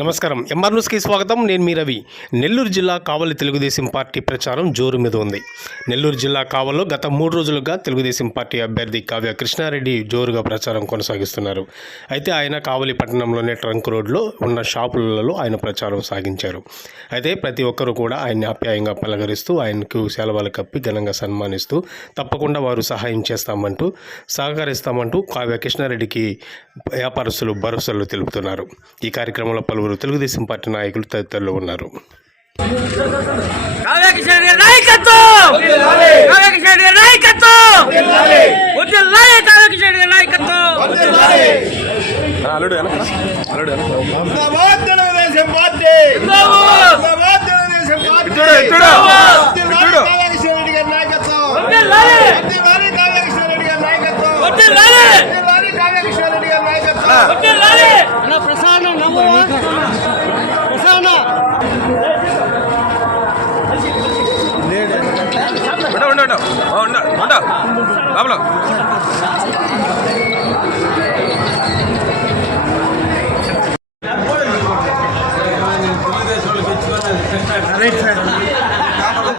నమస్కారం. ఎంఆర్ న్యూస్కి స్వాగతం. నేను మీ రవి. నెల్లూరు జిల్లా కావలి తెలుగుదేశం పార్టీ ప్రచారం జోరు మీద ఉంది. నెల్లూరు జిల్లా కావలిలో గత 3 రోజులుగా తెలుగుదేశం పార్టీ అభ్యర్థి కావ్య కృష్ణారెడ్డి జోరుగా ప్రచారం కొనసాగిస్తున్నారు. అయితే ఆయన కావలి పట్టణంలోని ట్రంక్ రోడ్లో ఉన్న షాపులలో ఆయన ప్రచారం సాగించారు. అయితే ప్రతి ఒక్కరూ కూడా ఆయన్ని ఆప్యాయంగా పలకరిస్తూ ఆయనకు సెలవులు కప్పి ఘనంగా సన్మానిస్తూ తప్పకుండా వారు సహకరిస్తామంటూ కావ్య కృష్ణారెడ్డికి వ్యాపారస్తులు భరోసాలు తెలుపుతున్నారు. ఈ కార్యక్రమంలో పలువురు తెలుగుదేశం పార్టీ నాయకులు తదితరులు ఉన్నారు. ఉండ